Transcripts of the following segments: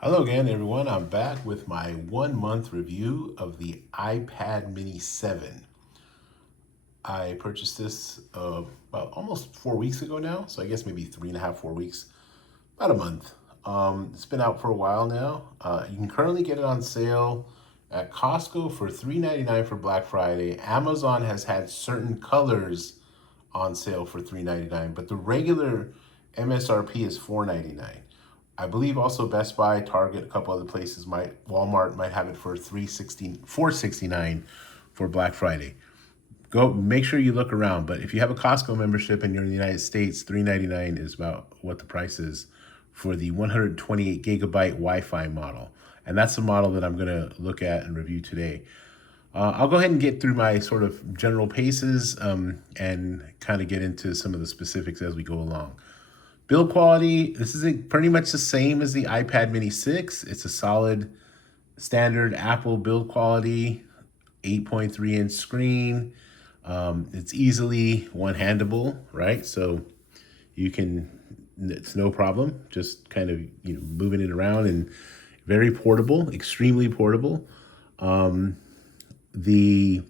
Hello again, everyone. I'm back with my 1 month review of the iPad Mini 7. I purchased this about almost 4 weeks ago now, so I guess maybe 3.5, 4 weeks, about a month. It's been out for a while now. You can currently get it on sale at Costco for $3.99 for Black Friday. Amazon has had certain colors on sale for $3.99, but the regular MSRP is $4.99. I believe also Best Buy, Target, a couple other places Walmart might have it for $4.69 for Black Friday. Go make sure you look around. But if you have a Costco membership and you're in the United States, $3.99 is about what the price is for the 128 gigabyte Wi-Fi model. And that's the model that I'm going to look at and review today. I'll go ahead and get through my sort of general paces and kind of get into some of the specifics as we go along. Build quality, this is pretty much the same as the iPad Mini 6. It's a solid standard Apple build quality, 8.3-inch screen. It's easily one-handable, right? So you can, it's no problem, just kind of, moving it around, and very portable, extremely portable. The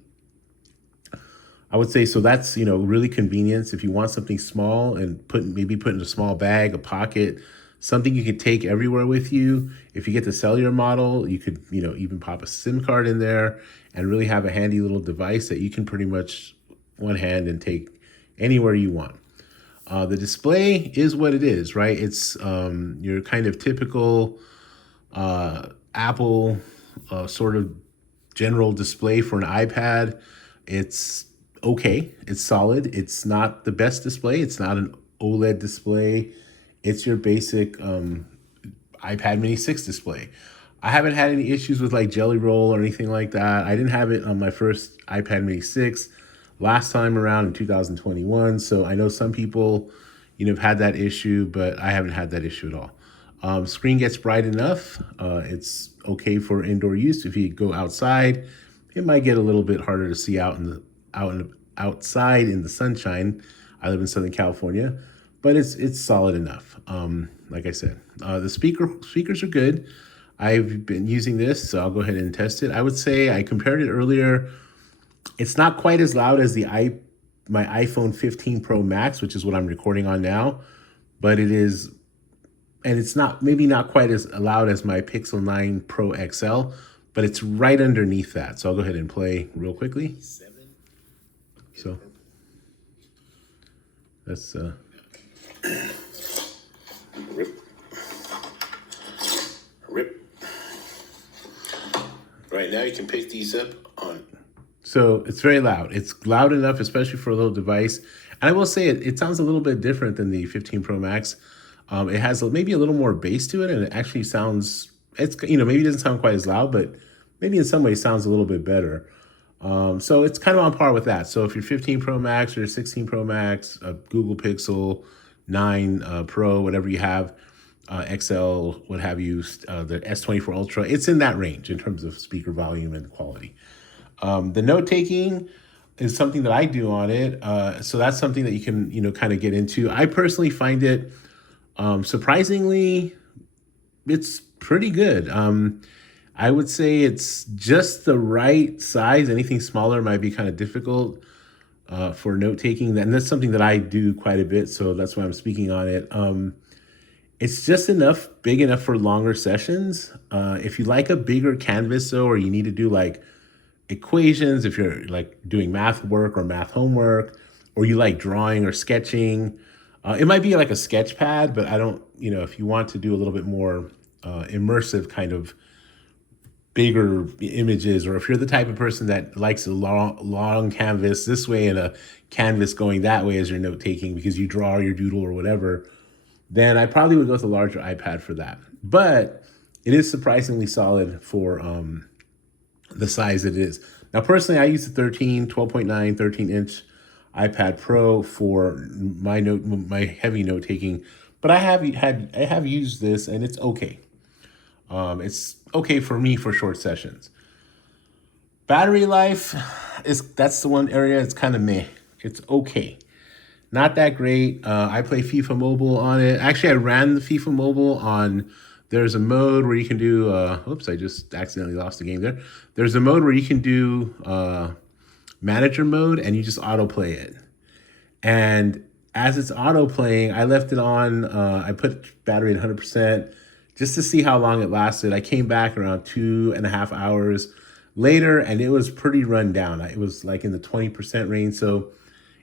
I would say, so that's, really convenience. If you want something small and maybe put in a small bag, a pocket, something you could take everywhere with you. If you get the cellular model, you could, even pop a SIM card in there and really have a handy little device that you can pretty much one hand and take anywhere you want. The display is what it is, right? It's your kind of typical Apple sort of general display for an iPad. It's okay. It's solid. It's not the best display. It's not an OLED display. It's your basic iPad Mini 6 display. I haven't had any issues with like Jelly Roll or anything like that. I didn't have it on my first iPad Mini 6 last time around in 2021. So I know some people, have had that issue, but I haven't had that issue at all. Screen gets bright enough. It's okay for indoor use. If you go outside, it might get a little bit harder to see outside in the sunshine. I live in Southern California, but it's solid enough. Like I said, the speakers are good. I've been using this, so I'll go ahead and test it. I would say I compared it earlier. It's not quite as loud as my iPhone 15 Pro Max, which is what I'm recording on now, but it is, and it's maybe not quite as loud as my Pixel 9 Pro XL, but it's right underneath that. So I'll go ahead and play real quickly. So that's rip. Right now you can pick these up on. So it's very loud. It's loud enough, especially for a little device. And I will say it sounds a little bit different than the 15 Pro Max. It has maybe a little more bass to it, and it actually sounds, maybe it doesn't sound quite as loud, but maybe in some ways sounds a little bit better. So it's kind of on par with that. So if you're 15 Pro Max or 16 Pro Max, Google Pixel 9 Pro, whatever you have, XL, what have you, the S24 Ultra, it's in that range in terms of speaker volume and quality. The note taking is something that I do on it. So that's something that you can, kind of get into. I personally find it surprisingly, it's pretty good. I would say it's just the right size. Anything smaller might be kind of difficult for note taking. And that's something that I do quite a bit, so that's why I'm speaking on it. It's just big enough for longer sessions. If you like a bigger canvas, though, or you need to do like equations, if you're like doing math work or math homework, or you like drawing or sketching, it might be like a sketch pad, but I don't, if you want to do a little bit more immersive kind of bigger images, or if you're the type of person that likes a long canvas this way and a canvas going that way as you're note taking because you draw your doodle or whatever, then I probably would go with a larger iPad for that. But it is surprisingly solid for the size it is. Now, personally, I use the 12.9, 13-inch iPad Pro for my heavy note taking, but I have used this and it's okay. It's okay for me for short sessions. Battery life that's the one area it's kind of meh. It's okay. Not that great. I play FIFA Mobile on it. Actually, I ran the FIFA Mobile on There's a mode where you can do, oops, I just accidentally lost the game there. There's a mode where you can do manager mode and you just autoplay it. And as it's auto playing, I left it on, I put battery at 100% just to see how long it lasted. I came back around 2.5 hours later and it was pretty run down. It was like in the 20% range. So,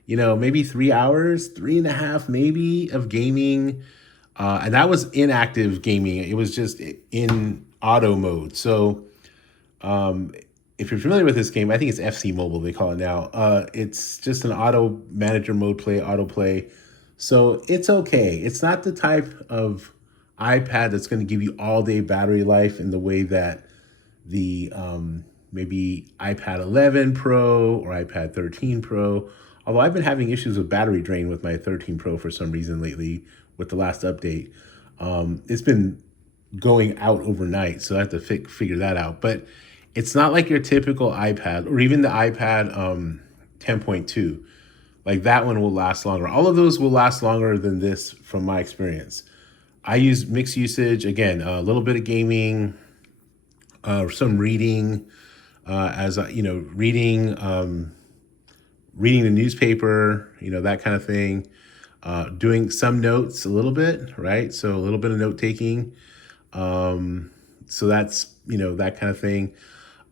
maybe 3 hours, 3.5 maybe of gaming. And that was inactive gaming. It was just in auto mode. So if you're familiar with this game, I think it's FC Mobile, they call it now. It's just an auto manager mode play, auto play. So it's okay. It's not the type of iPad that's going to give you all day battery life in the way that the maybe iPad 11 Pro or iPad 13 Pro. Although I've been having issues with battery drain with my 13 Pro for some reason lately with the last update. It's been going out overnight, so I have to figure that out. But it's not like your typical iPad or even the iPad 10.2. Like that one will last longer. All of those will last longer than this from my experience. I use mixed usage, again, a little bit of gaming, some reading, reading the newspaper, that kind of thing. Doing some notes a little bit, right? So a little bit of note taking. So that's, that kind of thing.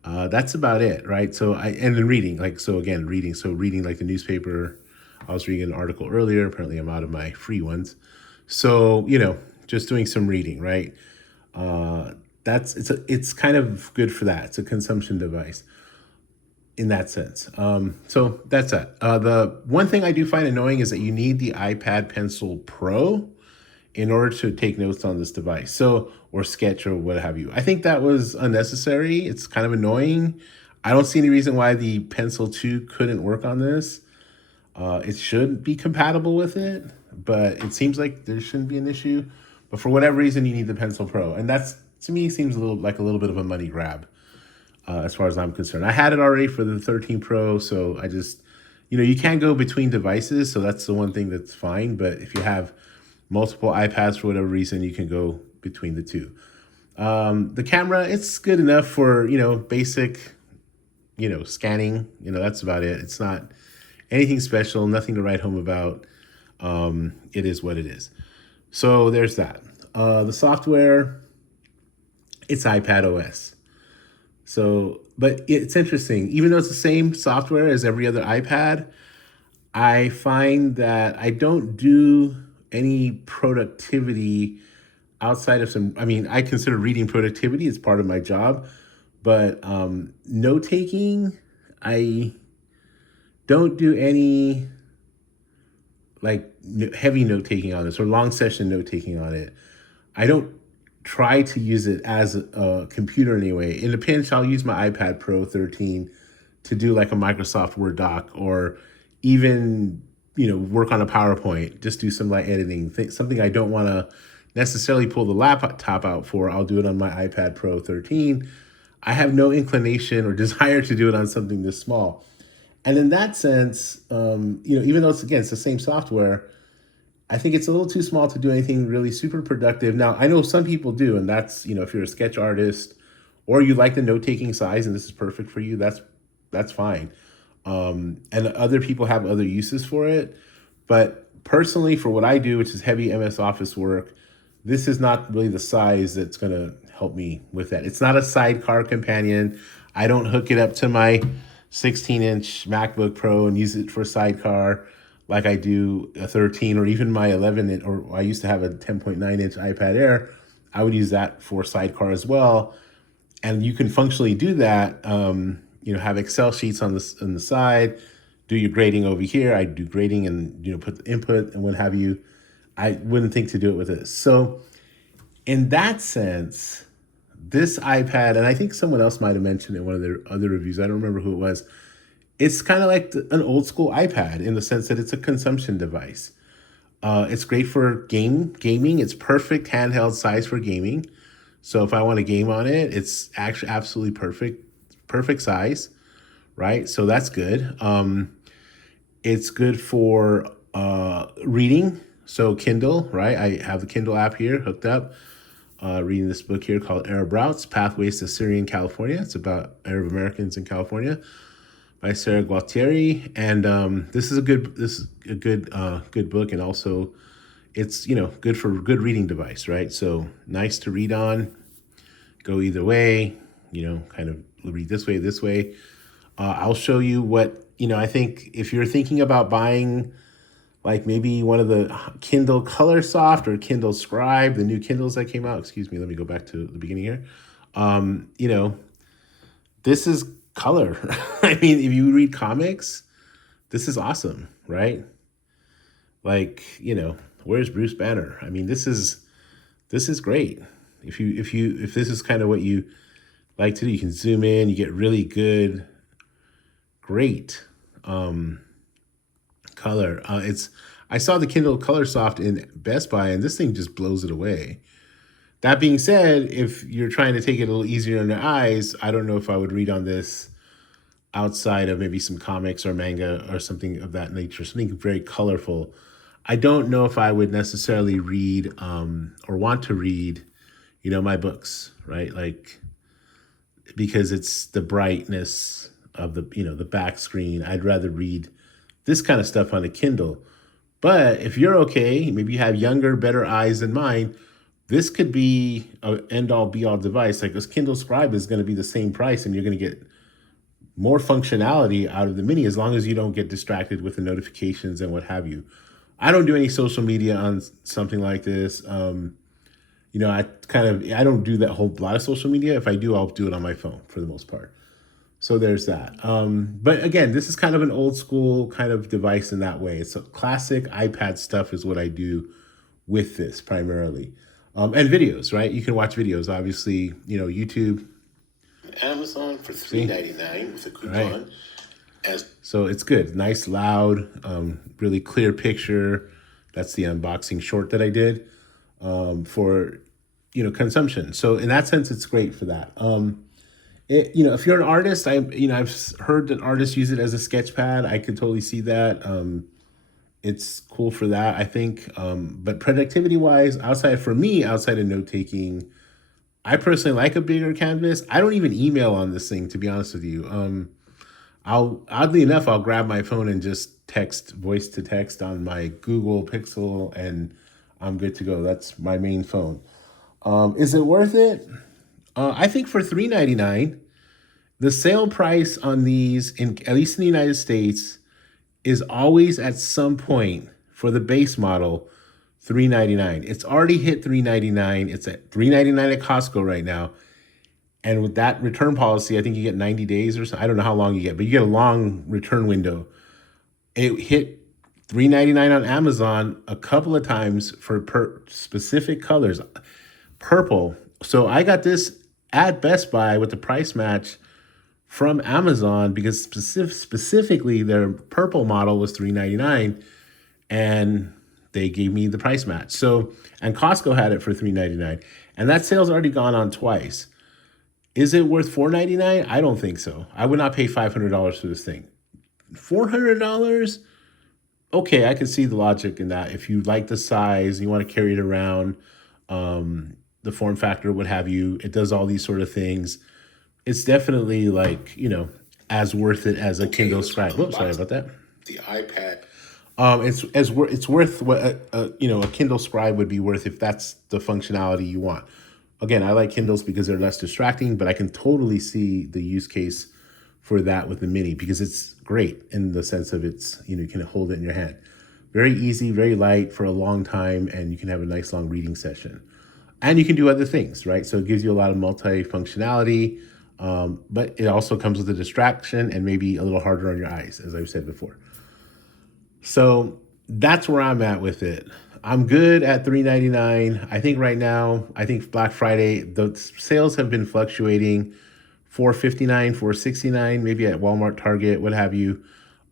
That's about it, right? And then reading, reading like the newspaper. I was reading an article earlier. Apparently I'm out of my free ones. So, just doing some reading, right? It's kind of good for that. It's a consumption device in that sense. So that's that. The one thing I do find annoying is that you need the iPad Pencil Pro in order to take notes on this device. So, or sketch or what have you. I think that was unnecessary. It's kind of annoying. I don't see any reason why the Pencil 2 couldn't work on this. It should be compatible with it, but it seems like there shouldn't be an issue. But for whatever reason, you need the Pencil Pro. And that's, to me, seems a little bit of a money grab. As far as I'm concerned. I had it already for the 13 Pro, so I just, you can go between devices, so that's the one thing that's fine. But if you have multiple iPads for whatever reason, you can go between the two. The camera, it's good enough for, basic, scanning. That's about it. It's not anything special, nothing to write home about. It is what it is. So there's that. The software, it's iPad OS. So, but it's interesting. Even though it's the same software as every other iPad, I find that I don't do any productivity outside of I consider reading productivity as part of my job, but note taking, I don't do any heavy note taking on this or long session note taking on it. I don't try to use it as a computer anyway. In a pinch, I'll use my iPad Pro 13 to do like a Microsoft Word doc or even, work on a PowerPoint, just do some light editing, something I don't want to necessarily pull the laptop out for. I'll do it on my iPad Pro 13. I have no inclination or desire to do it on something this small. And in that sense, even though it's the same software, I think it's a little too small to do anything really super productive. Now, I know some people do, and that's, if you're a sketch artist or you like the note-taking size and this is perfect for you, that's fine. And other people have other uses for it. But personally, for what I do, which is heavy MS Office work, this is not really the size that's going to help me with that. It's not a sidecar companion. I don't hook it up to my 16-inch MacBook Pro and use it for sidecar like I do a 13 or even my 11, or I used to have a 10.9-inch iPad Air. I would use that for sidecar as well. And you can functionally do that, have Excel sheets on the side, do your grading over here. I do grading and, put the input and what have you. I wouldn't think to do it with this. So in that sense, this iPad, and I think someone else might have mentioned in one of their other reviews, I don't remember who it was, it's kind of like an old school iPad in the sense that it's a consumption device. It's great for gaming. It's perfect handheld size for gaming. So if I want to game on it, it's actually absolutely perfect size, right? So that's good. It's good for reading. So Kindle, right? I have the Kindle app here hooked up. reading this book here called Arab Routes, Pathways to Syrian California. It's about Arab Americans in California by Sarah Gualtieri. And this is a good book. And also it's, good for good reading device, right? So nice to read on, go either way, kind of read this way. I'll show you what, I think if you're thinking about buying like maybe one of the Kindle Color Soft or Kindle Scribe, the new Kindles that came out. Excuse me, let me go back to the beginning here. This is color. I mean, if you read comics, this is awesome, right? Like, where's Bruce Banner? I mean, this is great. If this is kind of what you like to do, you can zoom in, you get really good, great color. I saw the Kindle Color Soft in Best Buy, and this thing just blows it away. That being said, if you're trying to take it a little easier on your eyes, I don't know if I would read on this outside of maybe some comics or manga or something of that nature, something very colorful. I don't know if I would necessarily read or want to read, my books, right? Like, because it's the brightness of the back screen. I'd rather read this kind of stuff on a Kindle. But if you're okay, maybe you have younger, better eyes than mine, this could be an end-all, be-all device. Like this Kindle Scribe is going to be the same price, and you're going to get more functionality out of the mini as long as you don't get distracted with the notifications and what have you. I don't do any social media on something like this. I don't do that whole lot of social media. If I do, I'll do it on my phone for the most part. So there's that. But again, this is kind of an old school kind of device in that way. It's a classic iPad stuff is what I do with this primarily. And videos, right? You can watch videos, obviously, YouTube. Amazon for $3.99 with a coupon. Right. So it's good. Nice, loud, really clear picture. That's the unboxing short that I did for, consumption. So in that sense, it's great for that. If you're an artist, I've heard that artists use it as a sketch pad. I could totally see that. It's cool for that, I think. But productivity wise, outside of note taking, I personally like a bigger canvas. I don't even email on this thing, to be honest with you. Oddly enough, I'll grab my phone and just text voice to text on my Google Pixel, and I'm good to go. That's my main phone. Is it worth it? I think for $3.99, the sale price on these, at least in the United States, is always at some point for the base model $3.99. It's already hit $3.99. It's at $3.99 at Costco right now. And with that return policy, I think you get 90 days or so. I don't know how long you get, but you get a long return window. It hit $3.99 on Amazon a couple of times for specific colors. Purple. So I got this at Best Buy with the price match from Amazon because specifically their purple model was $3.99 and they gave me the price match. So, and Costco had it for $3.99, and that sale's already gone on twice. Is it worth $4.99? I don't think so. I would not pay $500 for this thing. $400? Okay, I can see the logic in that. If you like the size, you want to carry it around, the form factor, what have you, it does all these sort of things. It's definitely like, as worth it as a Kindle Scribe. Whoops, sorry about that. The iPad. It's worth what a Kindle Scribe would be worth if that's the functionality you want. Again, I like Kindles because they're less distracting, but I can totally see the use case for that with the mini because it's great in the sense of it's, you can hold it in your hand. Very easy, very light for a long time, and you can have a nice long reading session. And you can do other things, right? So it gives you a lot of multi-functionality, but it also comes with a distraction and maybe a little harder on your eyes, as I've said before. So that's where I'm at with it. I'm good at $3.99. I think right now, Black Friday, the sales have been fluctuating, $4.59, $4.69, maybe at Walmart, Target, what have you.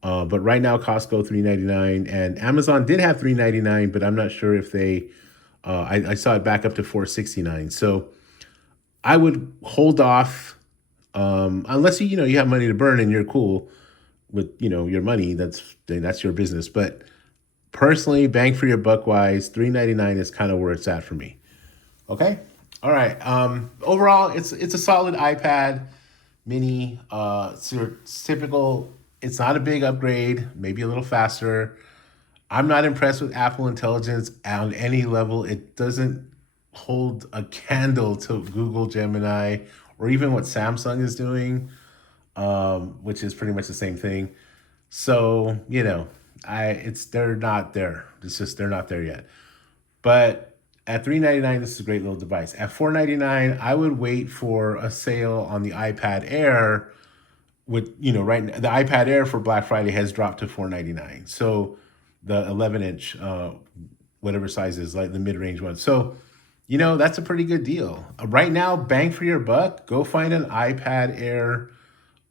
But right now, Costco, $3.99, and Amazon did have $3.99, but I'm not sure if they, I saw it back up to $4.69. So I would hold off, unless you have money to burn and you're cool with, your money, that's your business. But personally, bang for your buck wise, $3.99 is kind of where it's at for me. Okay. All right. Overall, it's a solid iPad mini. It's your typical. It's not a big upgrade. Maybe a little faster. I'm not impressed with Apple Intelligence on any level. It doesn't hold a candle to Google Gemini or even what Samsung is doing, which is pretty much the same thing. So they're not there. It's just they're not there yet. But at $399, this is a great little device. At $499, I would wait for a sale on the iPad Air. With right now, the iPad Air for Black Friday has dropped to $499. So the 11-inch, whatever size is like the mid-range one. So that's a pretty good deal. Right now, bang for your buck. Go find an iPad Air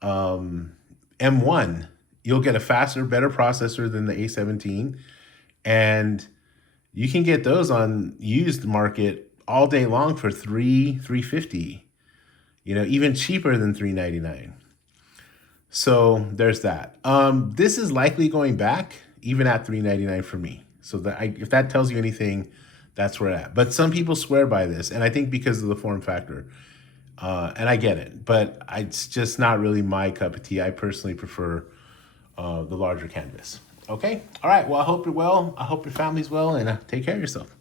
M1. You'll get a faster, better processor than the A17, and you can get those on used market all day long for $350. Even cheaper than $399. So there's that. This is likely going back even at $399 for me. So if that tells you anything, that's where it's at. But some people swear by this, and I think because of the form factor. And I get it, but it's just not really my cup of tea. I personally prefer the larger canvas. Okay? All right. Well, I hope you're well. I hope your family's well, and take care of yourself.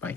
Bye.